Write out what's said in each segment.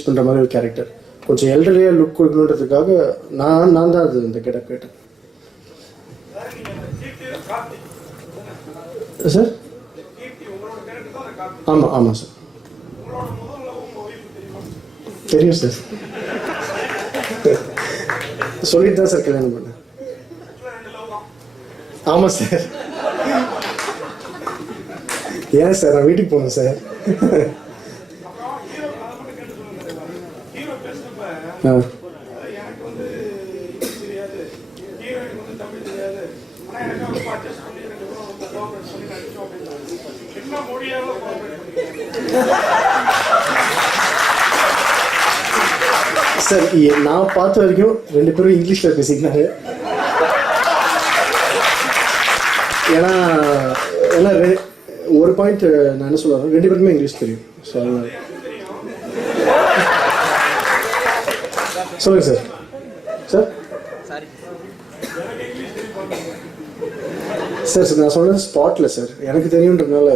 Reach பண்ணுற மாதிரி ஒரு கேரக்டர். கொஞ்சம் எல்டர்லியாக லுக் கொடுக்கணுன்றதுக்காக நான் தான் அது இந்த கெட்டப் கேட்டேன். சார் ஆமாம் சார் தெரியும் சார். சொல்லிட்டு தான் சார் கல்யாணம் பண்ணேன். ஆமாம் சார். ஏன் சார் நான் வீட்டுக்கு போகணும் சார். சார் நான் பார்த்த வரைக்கும் 2 பேரும் இங்கிலீஷில் பேசிக்கினாரு. ஏன்னா ஒரு பாயிண்ட் நான் என்ன சொல்லுவேன், 2 பேருக்குமே இங்கிலீஷ் தெரியும். ஸோ சொல்லுங்க சார். சார் நான் சொன்னது ஸ்பாட்டில் சார், எனக்கு தெரியுன்றதுனால.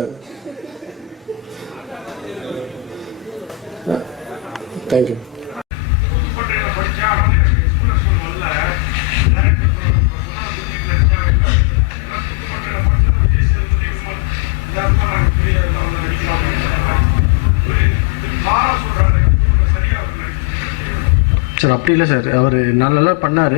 தேங்க்யூ. சார் அப்படி இல்லை சார், அவர் நல்லா பண்ணார்.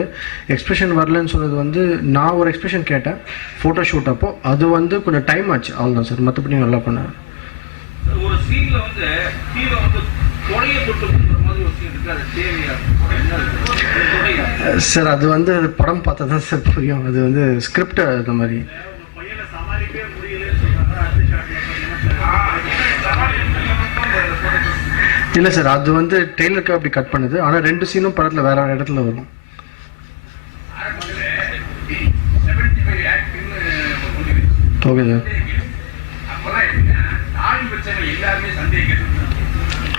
எக்ஸ்பிரஷன் வரலன்னு சொன்னது வந்து நான் ஒரு எக்ஸ்பிரஷன் கேட்டேன் ஃபோட்டோ ஷூட் அப்போ, அது வந்து கொஞ்சம் டைம் ஆச்சு அவ்வளோதான் சார். மற்றபடி நல்லா பண்ணார். ஒரு சீன்ல வந்து ஹீரோ வந்து கொடையை தொட்டு பண்ற மாதிரி ஒரு சீன் இருக்கு, அது தேவையா சார்? அது வந்து படம் பார்த்தா தான் சார் புரியும். அது வந்து ஸ்கிரிப்ட் அந்த மாதிரி. இல்லை சார், அது வந்து ட்ரெய்லருக்கு அப்படி கட் பண்ணுது. ஆனால் 2 சீனும் படத்தில் வேற இடத்துல வரும். Okay sir.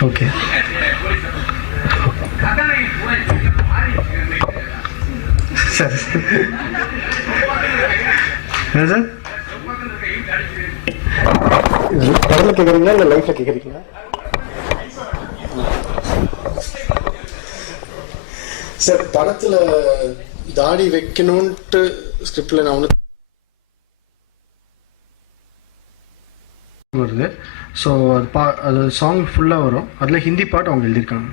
Okay sir. என்ன சார் படத்தில் கேட்குறீங்களா இல்லை லைஃப்ல கேட்குறீங்களா? சார் படத்தில் தாடி வைக்கணும்ட்டு ஸ்கிரிப்டில் நான் ஒன்று வருது. ஸோ அது சாங் ஃபுல்லாக வரும். அதில் ஹிந்தி பாட்டு அவங்க எழுதியிருக்காங்க.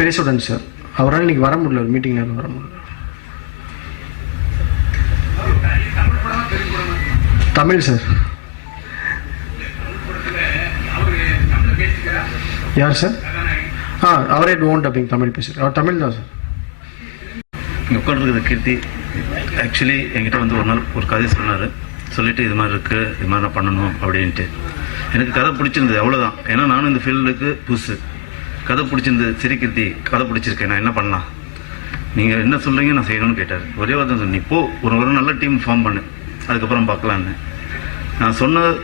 பேசுடன் சார், அவரால் இன்னைக்கு வர முடியல, ஒரு மீட்டிங் நேரம் வர முடியல. தமிழ் சார். யார் சார்? அவரே ஓன் டப்பிங் தமிழ் பேசுகிறார். அவர் தமிழ் தான் சார். இங்கே உட்காந்துருக்குது கீர்த்தி. ஆக்சுவலி என்கிட்ட வந்து ஒரு நாள் ஒரு கதை சொன்னார். சொல்லிவிட்டு இது மாதிரி இருக்குது, இது மாதிரி நான் பண்ணணும் அப்படின்ட்டு. எனக்கு கதை பிடிச்சிருந்தது, அவ்வளோதான். ஏன்னா நானும் இந்த ஃபீல்டுக்கு புதுசு. கதை பிடிச்சிருந்தது. சரி கீர்த்தி, கதை பிடிச்சிருக்கேன், நான் என்ன பண்ணலாம், நீங்கள் என்ன சொல்கிறீங்க நான் செய்யணும்னு கேட்டார். ஒரே வார்த்தை சொன்னி, இப்போ ஒரு நல்ல டீம் ஃபார்ம் பண்ணு, அதுக்கப்புறம் பார்க்கலான்னு. நான்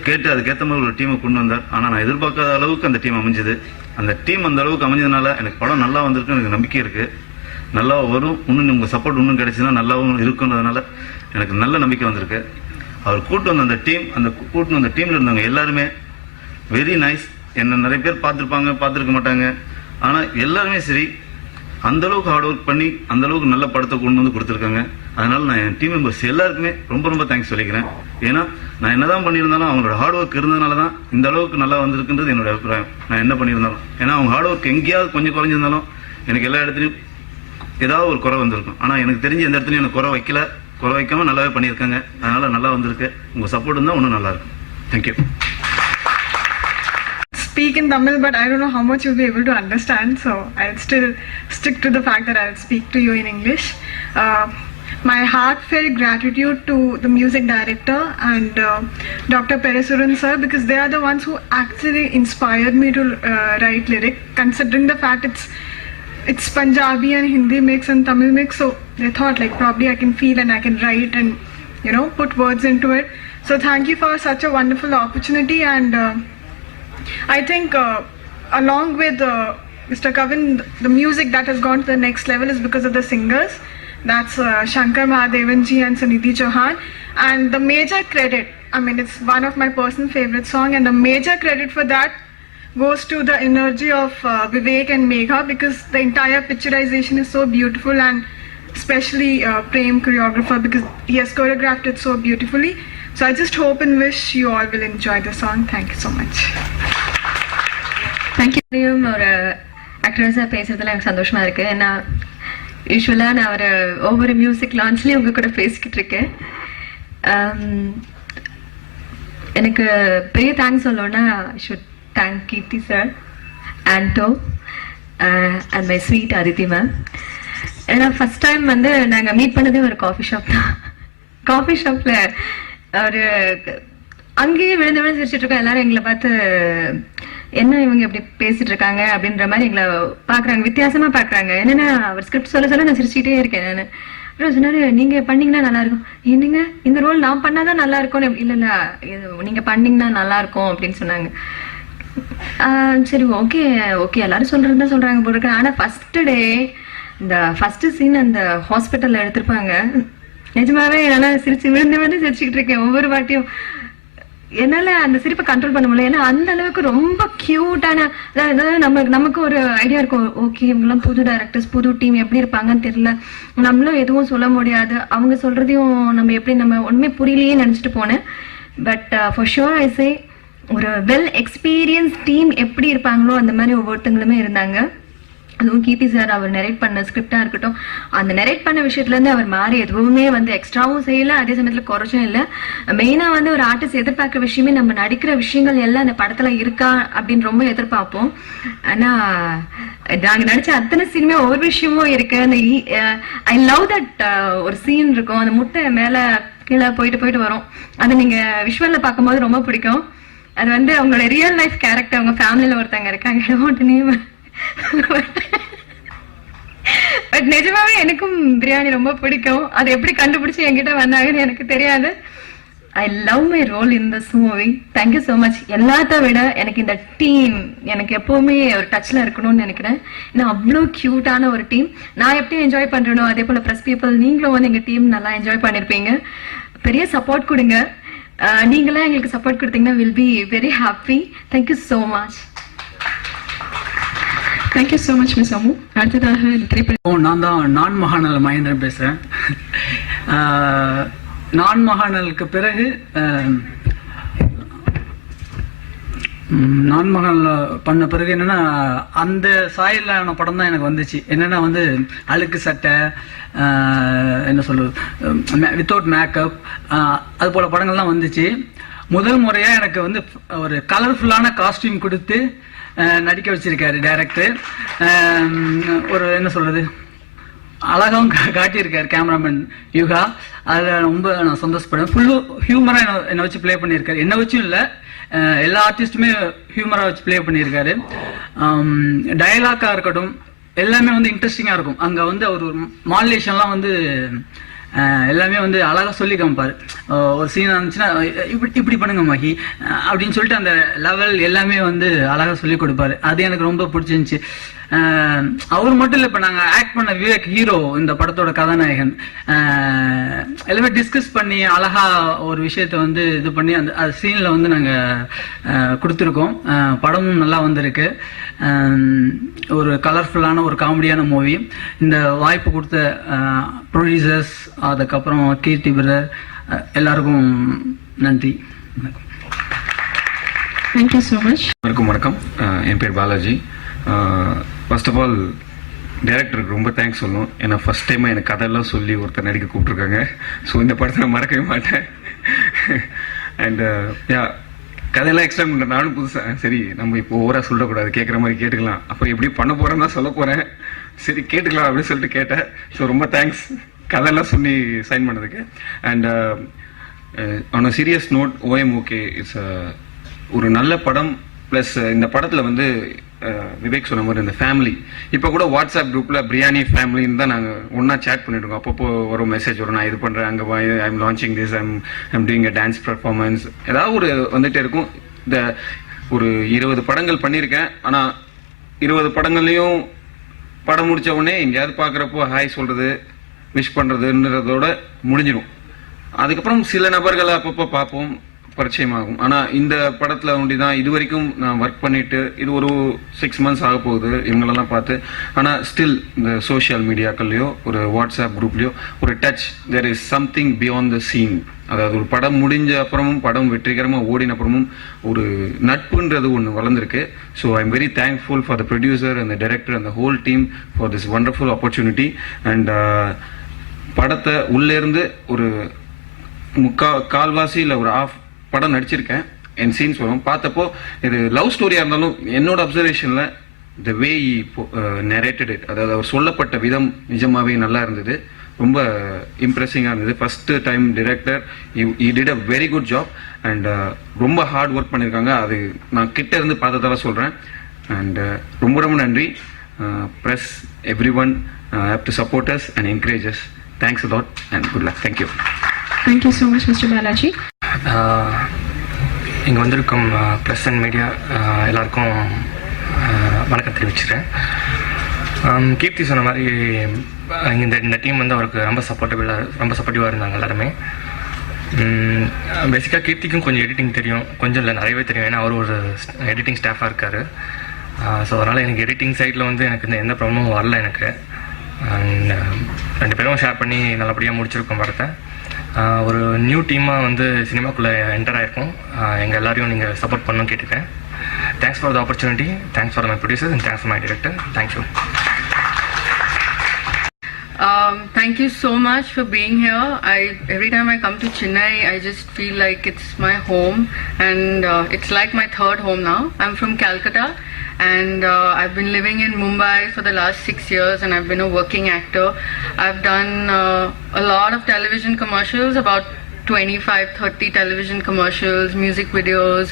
கேட்டு அதுக்கேற்ற மாதிரி ஒரு டீமை கொண்டு வந்தார். ஆனால் நான் எதிர்பார்க்காத அளவுக்கு அந்த டீம் அமைஞ்சது. அந்த டீம் அந்த அளவுக்கு அமைஞ்சதுனால எனக்கு படம் நல்லா வந்திருக்கு, எனக்கு நம்பிக்கை இருக்குது. நல்லா வரும். இன்னும் உங்கள் சப்போர்ட் இன்னும் கிடைச்சுன்னா நல்லாவும் இருக்குன்றதுனால எனக்கு நல்ல நம்பிக்கை வந்திருக்கு. அவர் கூட்டு வந்த அந்த டீமில் இருந்தவங்க எல்லாருமே வெரி நைஸ். என்ன நிறைய பேர் பார்த்துருக்க மாட்டாங்க. ஆனால் எல்லாருமே சரி அந்தளவுக்கு ஹார்ட் ஒர்க் பண்ணி அந்தளவுக்கு நல்ல படத்தை கொண்டு வந்து கொடுத்துருக்காங்க. அதனால் நான் என் டீம் மெம்பர்ஸ் எல்லாருக்குமே ரொம்ப தேங்க்ஸ் சொல்லிக்கிறேன். ஏன்னா நான் என்ன தான் பண்ணியிருந்தாலும் அவங்களோட ஹார்ட் ஒர்க் இருந்ததுனால தான் இந்த அளவுக்கு நல்லா வந்திருக்குன்றது என்னோட அபிப்பிராயம். நான் என்ன பண்ணியிருந்தாலும், ஏன்னா அவங்க ஹார்ட் ஒர்க் எங்கேயாவது கொஞ்சம் குறைஞ்சிருந்தாலும் எனக்கு எல்லா இடத்துலையும் ஏதாவது ஒரு குறை வந்திருக்கும். ஆனால் எனக்கு தெரிஞ்ச எந்த இடத்துலையும் எனக்கு குறை வைக்காமல் நல்லாவே பண்ணியிருக்காங்க. அதனால் நல்லா வந்திருக்கு. உங்கள் சப்போர்ட் இருந்தால் இன்னும் நல்லாயிருக்கும். Thank you. Speak in Tamil, but I don't know how much you'll be able to understand, so I'll still stick to the fact that I'll speak to you in English. My heartfelt gratitude to the music director and Dr. Perasuran sir, because they are the ones who actually inspired me to write lyric, considering the fact it's Punjabi and Hindi mix and Tamil mix, so they thought like probably I can feel and I can write and put words into it. So thank you for such a wonderful opportunity. And I think along with Mr. Kavin, the music that has gone to the next level is because of the singers. That's Shankar Mahadevan ji and Sunidhi Chauhan. And the major credit, I mean, it's one of my personal favorite song, and the major credit for that goes to the energy of Vivek and Megha, because the entire picturization is so beautiful, and especially Prem, choreographer, because he has choreographed it so beautifully. So I just hope and wish you all will enjoy the song. Thank you so much. Thank you. ஒரு ஆக்ட்ரஸாக பேசுறதுல எனக்கு சந்தோஷமா இருக்கு. ஏன்னா யூஸ்வலாக நான் ஒரு ஒவ்வொரு மியூசிக் லான்ச்லேயும் உங்க கூட பேசிக்கிட்டு இருக்கேன். எனக்கு பெரிய தேங்க்ஸ் சொல்லணும்னா I should thank Keerthi sir, Anto and my sweet Aditi ma'am. ஏன்னா ஃபர்ஸ்ட் டைம் வந்து நாங்கள் மீட் பண்ணதே ஒரு காஃபி ஷாப் தான். காஃபி ஷாப்பில் ஒரு அங்கேயே விழுந்து விழுந்து சிரிச்சிட்டு இருக்கோம். எல்லாரும் எங்களை பார்த்து என்ன இவங்க இப்படி பேசிட்டு இருக்காங்க அப்படின்ற மாதிரி எங்களை பாக்குறாங்க, வித்தியாசமா பாக்குறாங்க. என்னன்னா அவர் ஸ்கிரிப்ட் சொல்ல சொல்ல நான் சிரிச்சுட்டே இருக்கேன். நான் அப்புறம் சொன்னாரு, நீங்க பண்ணீங்கன்னா நல்லா இருக்கும். என்னங்க இந்த ரோல் நான் பண்ணாதான் நல்லா இருக்கும்? இல்ல இல்ல நீங்க பண்ணீங்கன்னா நல்லா இருக்கும் அப்படின்னு சொன்னாங்க. சரி ஓகே ஓகே எல்லாரும் சொல்றதுதான் சொல்றாங்க போல இருக்கு. ஆனா ஃபர்ஸ்ட் டே இந்த ஃபர்ஸ்ட் சீன் அந்த ஹாஸ்பிட்டல்ல எடுத்திருப்பாங்க. நிஜமாவே என்னால சிரிச்சு விழுந்து விழுந்து சிரிச்சுக்கிட்டு இருக்கேன் ஒவ்வொரு வாட்டியும். என்னால அந்த சிரிப்பை கண்ட்ரோல் பண்ண முடியல. ஏன்னா அந்த அளவுக்கு ரொம்ப கியூட்டான, அதாவது நமக்கு ஒரு ஐடியா இருக்கும், ஓகே இவங்கெல்லாம் புது டைரக்டர்ஸ் புது டீம் எப்படி இருப்பாங்கன்னு தெரியல, நம்மளும் எதுவும் சொல்ல முடியாது, அவங்க சொல்றதையும் நம்ம ஒண்ணுமே புரியலையே நினைச்சிட்டு போனேன். பட் ஃபார் ஷுர் ஐ சே ஒரு வெல் எக்ஸ்பீரியன்ஸ் டீம் எப்படி இருப்பாங்களோ அந்த மாதிரி ஒவ்வொருத்தங்களுமே இருந்தாங்க. அதுவும் கீர்த்தி சார் அவர் நெரேட் பண்ண ஸ்கிரிப்டா இருக்கட்டும், அந்த நெரேட் பண்ண விஷயத்துல இருந்து அவர் மாறி எதுவுமே வந்து எக்ஸ்ட்ராவும் செய்யல, அதே சமயத்துல குறைச்சும் இல்லை. மெயினா வந்து ஒரு ஆர்டிஸ்ட் எதிர்பார்க்கிற விஷயமே நம்ம நடிக்கிற விஷயங்கள் எல்லாம் அந்த படத்துல இருக்கா அப்படின்னு ரொம்ப எதிர்பார்ப்போம். ஆனா நாங்க நடிச்ச அத்தனை சீனுமே ஒவ்வொரு விஷயமும் இருக்கு. அந்த ஐ லவ் தட் ஒரு சீன் இருக்கும், அந்த முட்டை மேல கீழே போயிட்டு போயிட்டு வரும். அது நீங்க விஷுவல்ல பார்க்கும்போது ரொம்ப பிடிக்கும். அது வந்து அவங்களோட ரியல் லைஃப் கேரக்டர். அவங்க ஃபேமிலியில ஒருத்தங்க இருக்காங்க, பட் நிஜமாவே எனக்கும் பிரியாணி ரொம்ப பிடிக்கும். அதை எப்படி கண்டுபிடிச்சு என்கிட்ட வந்தாங்கன்னு எனக்கு தெரியாது. I love my role in this movie. Thank you so much. எல்லாத்த விட எனக்கு இந்த டீம் எனக்கு எப்பவுமே ஒரு டச்ல இருக்கணும்னு நினைக்கிறேன். ஏன்னா அவ்வளோ கியூட்டான ஒரு டீம். நான் எப்படி என்ஜாய் பண்றேனோ அதே போல ப்ரெஸ் பீப்புள் நீங்களும் வந்து எங்க டீம் நல்லா என்ஜாய் பண்ணிருப்பீங்க. பெரிய சப்போர்ட் கொடுங்க. நீங்களே எங்களுக்கு சப்போர்ட் கொடுத்தீங்கன்னா will be very happy. Thank you so much. Thank you so much miss Ammu. அடுத்ததாக நான் தான் நான் மகாநல் மகேந்திரன் பேசுகிறேன். நான் மகாநலுக்கு பிறகு நான் மகாநல் பண்ண பிறகு என்னென்னா அந்த சாயலான படம் தான் எனக்கு வந்துச்சு. என்னென்னா வந்து அழுக்கு சட்டை, என்ன சொல்லுவது, வித்தவுட் மேக்கப், அது போல் படங்கள்லாம் வந்துச்சு. முதல் முறையாக எனக்கு வந்து ஒரு கலர்ஃபுல்லான காஸ்டியூம் கொடுத்து நடிக்க வச்சிருக்காரு டைரக்டர். ஒரு என்ன சொல்றது, அழகாவும் காட்டியிருக்காரு கேமராமேன் யுகா. அதில் ரொம்ப நான் சந்தோஷப்படுவேன். ஃபுல்லு ஹியூமராக என்னை வச்சு ப்ளே பண்ணியிருக்காரு. என்னை வச்சும் இல்லை, எல்லா ஆர்டிஸ்ட்டுமே ஹியூமராக வச்சு ப்ளே பண்ணியிருக்காரு. டயலாக்காக இருக்கட்டும் எல்லாமே வந்து இன்ட்ரெஸ்டிங்காக இருக்கும். அங்கே வந்து அவர் மாடுலேஷன்லாம் வந்து எல்லாமே வந்து அழகாக சொல்லி காமிப்பார். ஒரு சீன் இருந்துச்சுன்னா இப்படி பண்ணுங்க மகி அப்படின்னு சொல்லிட்டு அந்த லெவல் எல்லாமே வந்து அழகாக சொல்லி கொடுப்பாரு. அது எனக்கு ரொம்ப பிடிச்சிருந்துச்சு. அவர் மட்டும் இல்லை, இப்போ நாங்கள் ஆக்ட் பண்ண விவேக் ஹீரோ, இந்த படத்தோட கதாநாயகன், எல்லாமே டிஸ்கஸ் பண்ணி அழகா ஒரு விஷயத்த வந்து இது பண்ணி அந்த சீனில் வந்து நாங்கள் கொடுத்துருக்கோம். படமும் நல்லா வந்திருக்கு. ஒரு கலர்ஃபுல்லான ஒரு காமெடியான மூவி. இந்த வாய்ப்பு கொடுத்த ப்ரொடியூசர்ஸ், அதுக்கப்புறம் கீர்த்தி பிரதர், எல்லாருக்கும் நன்றி. Thank you so much. வணக்கம். என் பேர் பாலாஜி. ஃபர்ஸ்ட் ஆஃப் ஆல் டைரக்டருக்கு ரொம்ப தேங்க்ஸ் சொல்லணும். ஏன்னா ஃபர்ஸ்ட் டைமாக எனக்கு கதையெல்லாம் சொல்லி ஒருத்தர் நடிக்க கூப்பிட்ருக்காங்க. ஸோ இந்த படத்தை நான் மறக்கவே மாட்டேன். அண்ட் கதையெல்லாம் எக்ஸ்பிளைன் பண்ணுறேன். நானும் புதுசாக, சரி நம்ம இப்போ ஓவராக சொல்லக்கூடாது, கேட்குற மாதிரி கேட்டுக்கலாம், அப்புறம் எப்படி பண்ண போகிறேன்னு தான் சொல்ல போகிறேன், சரி கேட்டுக்கலாம் அப்படின்னு சொல்லிட்டு கேட்டேன். ஸோ ரொம்ப தேங்க்ஸ் கதையெல்லாம் சொல்லி சைன் பண்ணதுக்கு. And on a serious note, OMOK it's ஒரு நல்ல படம். ப்ளஸ் இந்த படத்தில் வந்து விவேக் சொன்ன மாதிரி இந்த ஃபேமிலி, இப்போ கூட வாட்ஸ்அப் குரூப்பில் பிரியாணி ஃபேமிலின்னு தான் நாங்கள் ஒன்றா சேட் பண்ணிட்டுருக்கோம். அப்பப்போ ஒரு மெசேஜ் வரும், நான் இது பண்ணுறேன், அங்கே I'm launching this, I'm doing a dance performance, ஏதாவது ஒரு வந்துகிட்டே இருக்கும். இந்த ஒரு 20 படங்கள் பண்ணியிருக்கேன். ஆனால் 20 படங்கள்லையும் படம் முடித்த உடனே எங்கேயாவது பார்க்குறப்போ ஹாய் சொல்கிறது, விஷ் பண்ணுறதுன்றதோட முடிஞ்சிடும். அதுக்கப்புறம் சில நபர்களை அப்பப்போ பார்ப்போம், பரிச்சயமாகும். ஆனால் இந்த படத்தில் ஒண்டி தான் இது வரைக்கும் நான் ஒர்க் பண்ணிட்டு இது ஒரு 6 months ஆக போகுது இவங்களெல்லாம் பார்த்து. ஆனால் ஸ்டில் இந்த சோஷியல் மீடியாக்கள்லையோ ஒரு வாட்ஸ்அப் குரூப்லேயோ ஒரு touch, there is something beyond the scene. அதாவது ஒரு படம் முடிஞ்ச அப்புறமும் படம் வெற்றிகரமாக ஓடின அப்புறமும் ஒரு நட்புன்றது ஒன்று வளர்ந்துருக்கு. So I am very thankful for the producer and the director and the whole team for this wonderful opportunity. And படத்தை உள்ளேருந்து ஒரு கால்வாசி இல்லை ஒரு ஆஃப் படம் நடிச்சிருக்கேன். என் சீன்ஸ் வரும் பார்த்தப்போ இது லவ் ஸ்டோரியாக இருந்தாலும் என்னோட அப்சர்வேஷனில் த வே நரேட்டட் இட், அதாவது அவர் சொல்லப்பட்ட விதம் நிஜமாவே நல்லா இருந்தது. ரொம்ப இம்ப்ரெசிங்காக இருந்தது. First time director E did a very good job. And ரொம்ப ஹார்ட் ஒர்க் பண்ணியிருக்காங்க. அது நான் கிட்ட இருந்து பார்த்ததால சொல்கிறேன். அண்ட் ரொம்ப ரொம்ப நன்றி. Press everyone have to support us and encourage us. Thanks a lot and good luck. Thank you. Thank you so much, Mr. Balaji. இங்கே வந்திருக்கும் ப்ரெஸ் அண்ட் மீடியா எல்லாருக்கும் வணக்கம் தெரிவிச்சுக்கிறேன். கீர்த்தி சொன்ன மாதிரி இந்த டீம் வந்து அவருக்கு ரொம்ப சப்போர்ட்டிவாக இருந்தாங்க எல்லாருமே. பேசிக்காக கீர்த்திக்கும் கொஞ்சம் எடிட்டிங் தெரியும், கொஞ்சம் இல்லை நிறையவே தெரியும். ஏன்னா அவர் ஒரு எடிட்டிங் ஸ்டாஃபாக இருக்கார். ஸோ அதனால் எனக்கு எடிட்டிங் சைடில் வந்து எனக்கு இந்த எந்த ப்ராப்ளமும் வரல எனக்கு. அண்ட் 2 பேரும் ஷேர் பண்ணி நல்லபடியாக முடிச்சிருக்கோம் படத்தை. ஒரு நியூ டீமாக வந்து சினிமாக்குள்ளே என்டர் ஆகிருக்கோம். எங்கள் எல்லாரையும் நீங்கள் சப்போர்ட் பண்ணணும்னு கேட்டுக்கேன். Thanks for the opportunity, thanks for my producers and thanks for my director. Thank you. Thank you so much for being here. Every time I come to Chennai, I just feel like it's my home, and it's like my third home now. I'm from Calcutta, and I've been living in Mumbai for the last 6 years, and I've been a working actor. I've done a lot of television commercials, about 25-30 television commercials, music videos.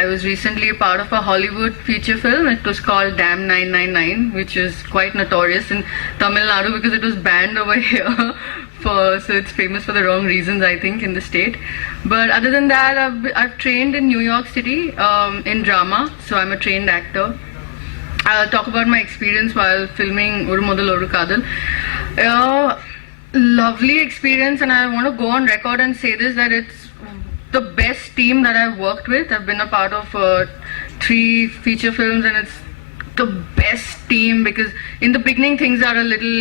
I was recently a part of a Hollywood feature film. It was called Damn 999, which is quite notorious in Tamil Nadu because it was banned over here. So it's famous for the wrong reasons, I think, in the state. But other than that, I've trained in New York City in drama, so I'm a trained actor. I'll talk about my experience while filming Oru Modal Oru Kadal. Lovely experience, and I want to go on record and say this, that it's the best team that I've worked with. I've been a part of 3 feature films, and it's the best team because in the beginning things are a little,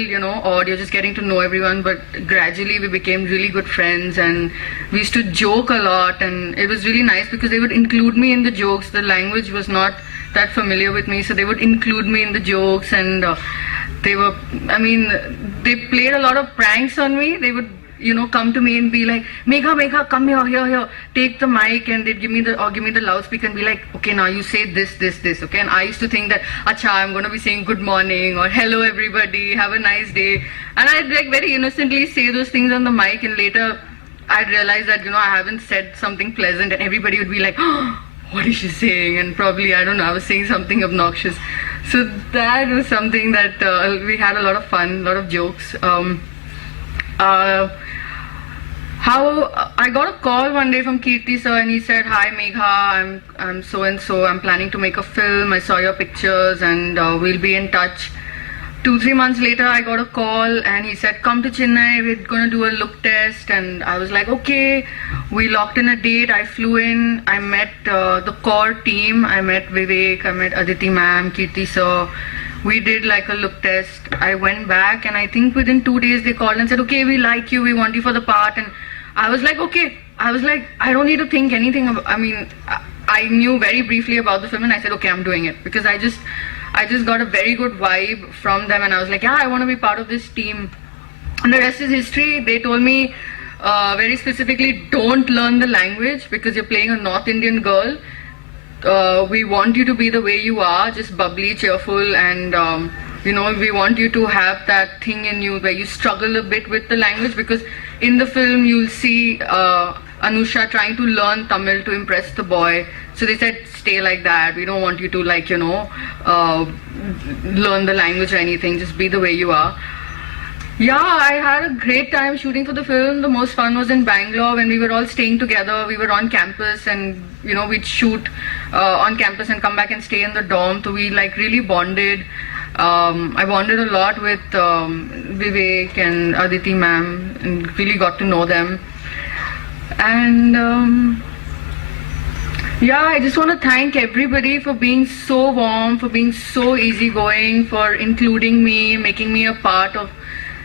odd. You're just getting to know everyone, but gradually we became really good friends, and we used to joke a lot, and it was really nice because they would include me in the jokes. The language was not that familiar with me, so they would include me in the jokes, and they played a lot of pranks on me. They would come to me and be like, Megha, come here, take the mic, and they'd give me the loudspeaker and be like, okay, now you say this, okay? And I used to think that, acha, I'm going to be saying good morning or hello everybody, have a nice day. And I'd very innocently say those things on the mic, and later I'd realize that, I haven't said something pleasant, and everybody would be like, oh, what is she saying? And probably, I don't know, I was saying something obnoxious. So that was something that we had a lot of fun, a lot of jokes. How I got a call one day from Kirti sir, and he said, "Hi Megha, I'm so and so. I'm planning to make a film. I saw your pictures, and we'll be in touch." 2-3 months later, I got a call, and he said, "Come to Chennai. We're going to do a look test." And I was like, "Okay." We locked in a date. I flew in. I met the core team. I met Vivek. I met Aditi ma'am, Kirti sir. We did like a look test. I went back, and I think within 2 days they called and said, "Okay, we like you. We want you for the part." And I was like, "Okay." I was like, I don't need to think anything. I knew very briefly about the film, and I said, "Okay, I'm doing it," because I just got a very good vibe from them, and I was like, "Yeah, I want to be part of this team." And the rest is history. They told me very specifically, don't learn the language because you're playing a North Indian girl. We want you to be the way you are, just bubbly, cheerful, and we want you to have that thing in you where you struggle a bit with the language, because in the film you'll see Anusha trying to learn Tamil to impress the boy. So they said, stay like that. We don't want you to learn the language or anything. Just be the way you are. Yeah, I had a great time shooting for the film. The most fun was in Bangalore when we were all staying together. We were on campus, and we'd shoot on campus and come back and stay in the dorm. So we really bonded. I bonded a lot with Vivek and Aditi ma'am, and really got to know them. And yeah, I just want to thank everybody for being so warm, for being so easygoing, for including me, making me a part of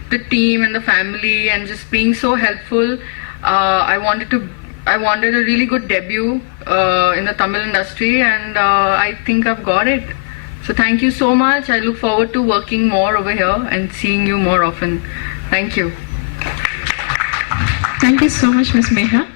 the team and the family, and just being so helpful. I wanted a really good debut in the Tamil industry, and I think I've got it. So thank you so much. I look forward to working more over here and seeing you more often. Thank you. Thank you so much, Ms. Megha.